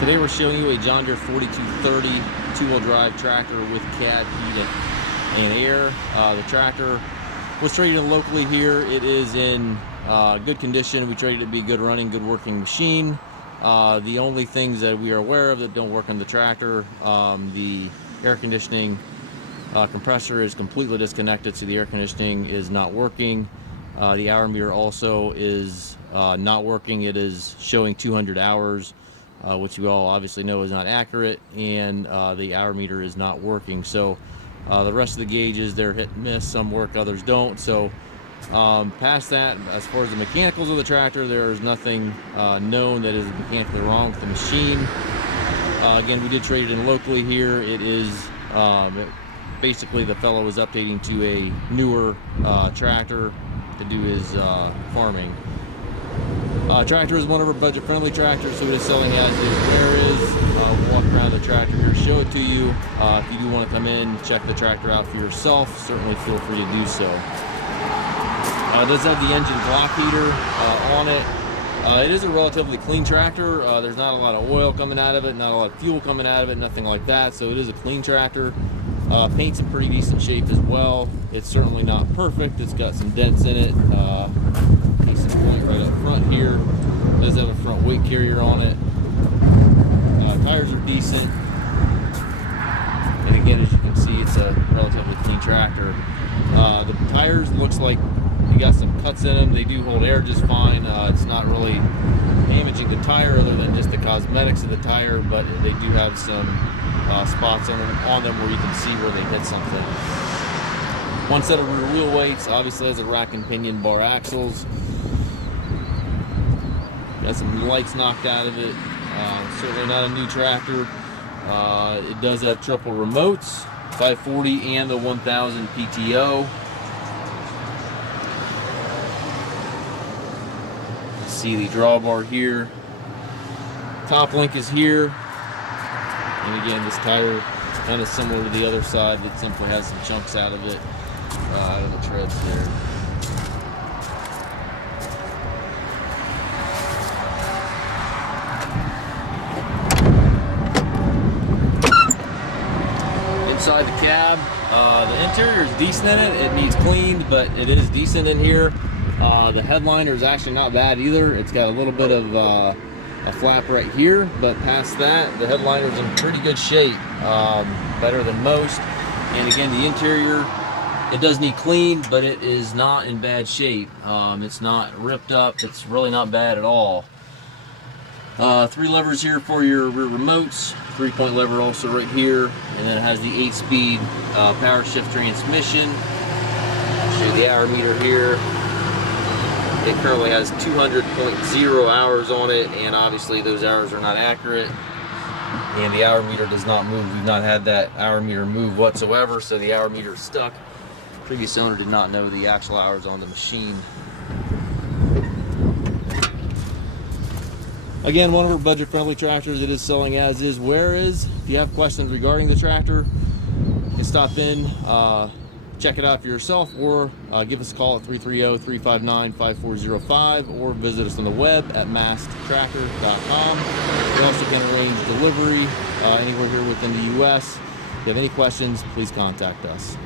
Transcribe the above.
Today we're showing you a John Deere 4230 two-wheel drive tractor with cab heat and air. The tractor was traded locally here. It is in good condition. We traded it to be good running, good working machine. The only things that we are aware of that don't work on the tractor, the air conditioning compressor is completely disconnected, so the air conditioning is not working. The hour meter also is not working. It is showing 200 hours, which you all obviously know is not accurate, and the hour meter is not working. So the rest of the gauges, they're hit and miss. Some work, others don't. So past that, as far as the mechanicals of the tractor, there is nothing known that is mechanically wrong with the machine. Again, we did trade it in locally here. It is basically the fellow was updating to a newer tractor to do his farming. Tractor is one of our budget-friendly tractors, so it is selling as is, where is. We'll walk around the tractor here, show it to you. If you do want to come in, check the tractor out for yourself, certainly feel free to do so. It does have the engine block heater on it. It is a relatively clean tractor. There's not a lot of oil coming out of it, not a lot of fuel coming out of it, nothing like that, so it is a clean tractor. Paint's in pretty decent shape as well. It's certainly not perfect. It's got some dents in it. Case in point right up front here. It does have a front weight carrier on it. Tires are decent. And again, as you can see, it's a relatively clean tractor. The tires looks like you got some cuts in them. They do hold air just fine. It's not really damaging the tire other than just the cosmetics of the tire, but they do have some spots on them where you can see where they hit something. One set of rear wheel weights, obviously has a rack and pinion bar axles. Got some lights knocked out of it. Certainly not a new tractor. It does have triple remotes, 540 and the 1000 PTO. See the drawbar here. Top link is here. And again, this tire is kind of similar to the other side that simply has some chunks out of it, out of the treads there. Inside the cab, the interior is decent in it. It needs cleaned, but it is decent in here. The headliner is actually not bad either. It's got a little bit of a flap right here, but past that, the headliner is in pretty good shape, better than most. And again, the interior, it does need cleaned, but it is not in bad shape. It's not ripped up. It's really not bad at all. 3 levers here for your rear remotes, 3-point lever also right here, and then it has the 8-speed Powershift transmission. I'll show you the hour meter here. It currently has 200.0 hours on it, and obviously those hours are not accurate, and the hour meter does not move. We've not had that hour meter move whatsoever, so the hour meter is stuck. Previous owner did not know the actual hours on the machine. Again, one of our budget-friendly tractors. It is selling as is, where is. If you have questions regarding the tractor, you can stop in, check it out for yourself, or give us a call at 330-359-5405, or visit us on the web at masttractor.com. You also can arrange delivery anywhere here within the U.S. If you have any questions, please contact us.